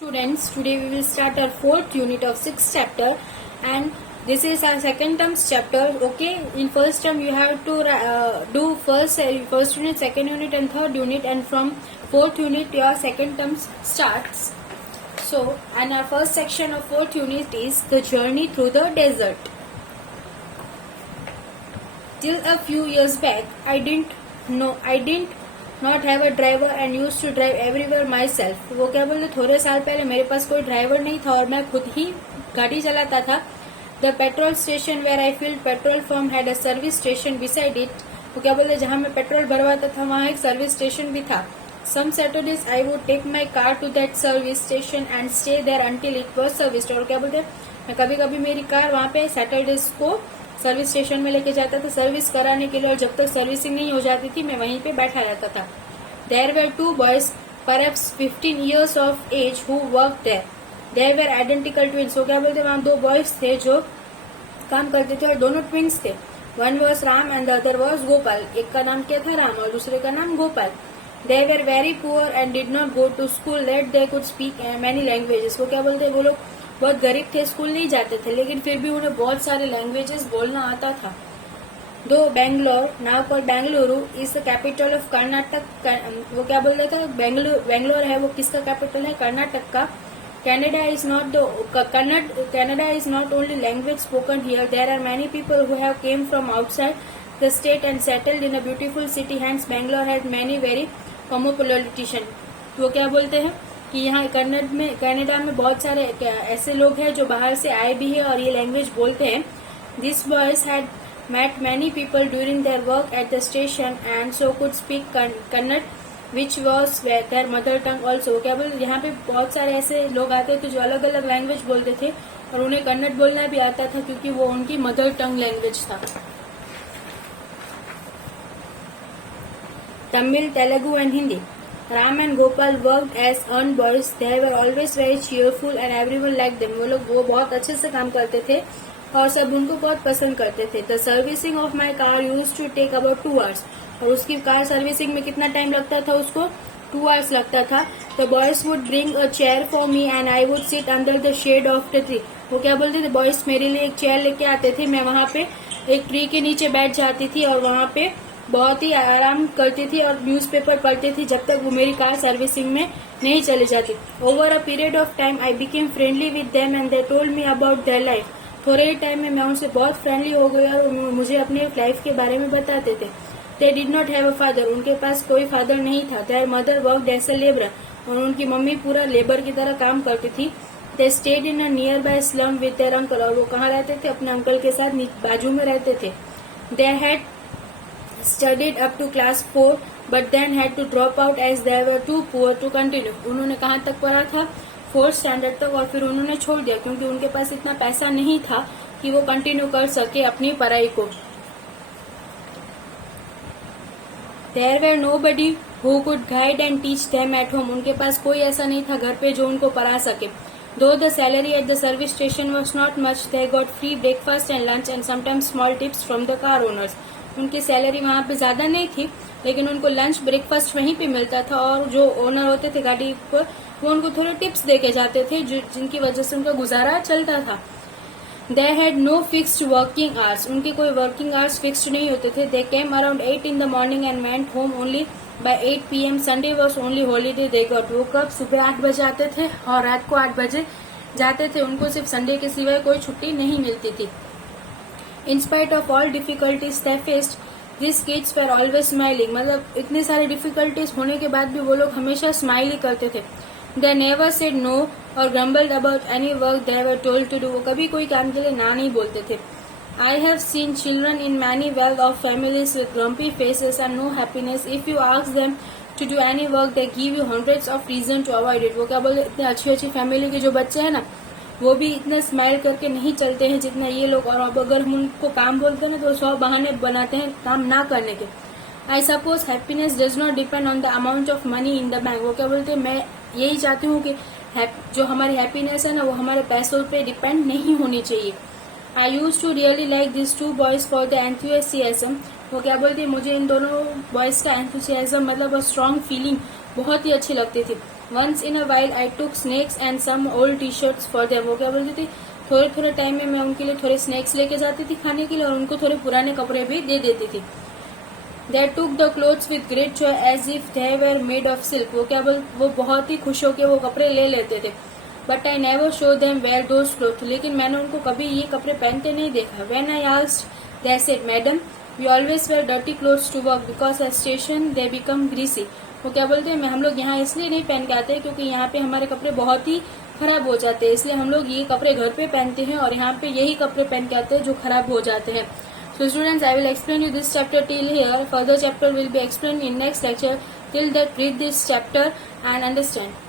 Students, today we will start our fourth unit of sixth chapter, and this is our second terms chapter. Okay, in first term you have to do first unit, second unit, and third unit, and from fourth unit your second terms starts. So, and our first section of fourth unit is the journey through the desert. Till a few years back, I didn't not have a driver and used to drive everywhere myself. वो क्या बोलते, थोड़े साल पहले मेरे पास कोई driver नहीं था और मैं खुद ही गाड़ी चलाता था. The petrol station where I filled petrol from had a service station beside it. वो क्या बोलते, जहाँ मैं पेट्रोल भरवाता था वहाँ एक सर्विस स्टेशन भी था. Some Saturdays I would take my car to that service station and stay there until it was serviced. और क्या बोलते, मैं कभी कभी मेरी कार वहाँ पे सैटरडेज को सर्विस स्टेशन में लेके जाता था सर्विस कराने के लिए, और जब तक सर्विसिंग नहीं हो जाती थी मैं वहीं पे बैठा रहता था. There were two boys, perhaps 15 years of age, who worked there. They were identical twins. So क्या बोलते, वहाँ दो बॉयज थे जो काम करते थे और दोनों ट्विंस थे. One was Ram and the other was Gopal. एक का नाम क्या था, राम, और दूसरे का नाम Gopal. They were very poor and did not go to school yet they could speak many languages. वो क्या बोलते, वो लोग बहुत गरीब थे, स्कूल नहीं जाते थे, लेकिन फिर भी उन्हें बहुत सारे लैंग्वेजेस बोलना आता था. दो Bangalore, now called Bengaluru, is the capital of Karnataka. वो क्या बोल रहा था, बेंगलोर है वो किसका कैपिटल है, कर्नाटक का. Kannada is not only language spoken here. There are many people who have came from outside the state and settled in a beautiful city. Hence Bangalore had many very cosmopolitan. वो क्या बोलते हैं कि यहाँ कनाडा में बहुत सारे ऐसे लोग हैं जो बाहर से आए भी हैं और ये लैंग्वेज बोलते हैं. This boys had met many people during their work at the station and so could speak Kannada, which was their mother tongue also. क्या बोलते, यहाँ पे बहुत सारे ऐसे लोग आते थे जो अलग अलग लैंग्वेज बोलते थे और उन्हें कन्नड़ बोलना भी आता था क्योंकि वो उनकी मदर टंग लैंग्वेज था. Tamil, Telugu and Hindi. Ram and Gopal worked as earned boys. They were always very cheerful and everyone liked them. वो बहुत अच्छे से काम करते थे और सब उनको बहुत पसंद करते थे. The servicing of my car used to take about 2 hours. और उसकी कार सर्विसिंग में कितना टाइम लगता था, उसको 2 hours लगता था. The boys would bring a chair for me and I would sit under the shade of the tree. वो क्या बोलते थे, बॉयज मेरे लिए एक चेयर लेके आते थे, मैं वहाँ पे एक ट्री के नीचे बैठ जाती थी और वहाँ पे बहुत ही आराम करती थी और न्यूज़पेपर पढ़ती थी जब तक वो मेरी कार सर्विसिंग में नहीं चली जाती. Over a period of time I became friendly with them and they told me about their life. थोड़े ही टाइम में मैं उनसे बहुत फ्रेंडली हो गया और मुझे अपने लाइफ के बारे में बताते थे. They did not have a father. उनके पास कोई फादर नहीं था. Their mother worked as a labour. और उनकी मम्मी पूरा लेबर की तरह काम करती थी. They stayed in a near by slum with their uncle. और वो कहाँ रहते थे, अपने अंकल के साथ बाजू में रहते थे. They had studied up to class 4 but then had to drop out as they were too poor to continue. उन्होंने कहाँ तक पढ़ा था, 4th स्टैंडर्ड तक, और फिर उन्होंने छोड़ दिया क्योंकि उनके पास इतना पैसा नहीं था कि वो कंटिन्यू कर सके अपनी पढ़ाई को. There were nobody who could guide and teach them at home. उनके पास कोई ऐसा नहीं था घर पे जो उनको पढ़ा सके. Though the salary at the service station was not much, they got free breakfast and lunch and sometimes small tips from the car owners. उनकी सैलरी वहाँ पे ज्यादा नहीं थी लेकिन उनको लंच ब्रेकफास्ट वहीं पे मिलता था और जो ओनर होते थे गाड़ी पर वो उनको थोड़े टिप्स देके जाते थे जिनकी वजह से उनका गुजारा चलता था. They had no fixed working hours. उनके कोई वर्किंग आवर्स फिक्स्ड नहीं होते थे. They came around 8 in the morning and went home only by 8 PM. Sunday was only holiday they got. वो कब सुबह 8 बजे आते थे और रात को 8 बजे जाते थे. उनको सिर्फ संडे के सिवाय कोई छुट्टी नहीं मिलती थी. In spite of all difficulties they faced, these kids were always smiling. मतलब इतने सारे डिफिकल्टीज होने के बाद भी वो लोग हमेशा स्माइल ही करते थे. They never said no or grumbled about any work they were told to do. वो कभी कोई काम के लिए ना नहीं बोलते थे. I have seen children in many well-off families with grumpy faces and no happiness. If you ask them to do any work, they give you hundreds of reasons to avoid it. वो क्या बोलते, इतने अच्छी अच्छी family के जो बच्चे हैं ना वो भी इतना स्माइल करके नहीं चलते हैं जितना ये लोग. और अब अगर हम उनको काम बोलते हैं ना तो 100 बहाने बनाते हैं काम ना करने के. I suppose happiness does not depend on the amount of money in the bank. वो क्या बोलते हैं, मैं यही चाहती हूँ कि जो हमारी हैप्पीनेस है ना वो हमारे पैसों पे डिपेंड नहीं होनी चाहिए. I use to really like this 2 boys for the enthusiasm. वो क्या बोलते हैं, मुझे इन दोनों बॉयज का एंथुसियाज्म मतलब स्ट्रॉन्ग फीलिंग बहुत ही अच्छी लगती थी. Once in a while I took snacks and some old T shirts for them. वो क्या बोलती थी, थोड़े थोड़े टाइम में मैं उनके लिए थोड़े स्नैक्स लेके जाती थी खाने के लिए और उनको थोड़े पुराने कपड़े भी दे देती थी। They took the clothes with great joy as if they were made of silk। वो बहुत ही खुश होकर वो कपड़े ले लेते थे। But I never show them wear those clothes। लेकिन मैंने उनको कभी ये कपड़े पहनते नहीं देखा। When I asked, they said, Madam, we always wear dirty clothes to work because at station they become greasy। वो क्या बोलते हैं, हम लोग यहाँ इसलिए नहीं पहन के आते क्योंकि यहाँ पे हमारे कपड़े बहुत ही खराब हो जाते हैं, इसलिए हम लोग ये कपड़े घर पे पहनते हैं और यहाँ पे यही कपड़े पहन के आते हैं जो खराब हो जाते हैं। So students, I will explain you this chapter till here. Further chapter will be explained in next lecture. Till that, read this chapter and understand.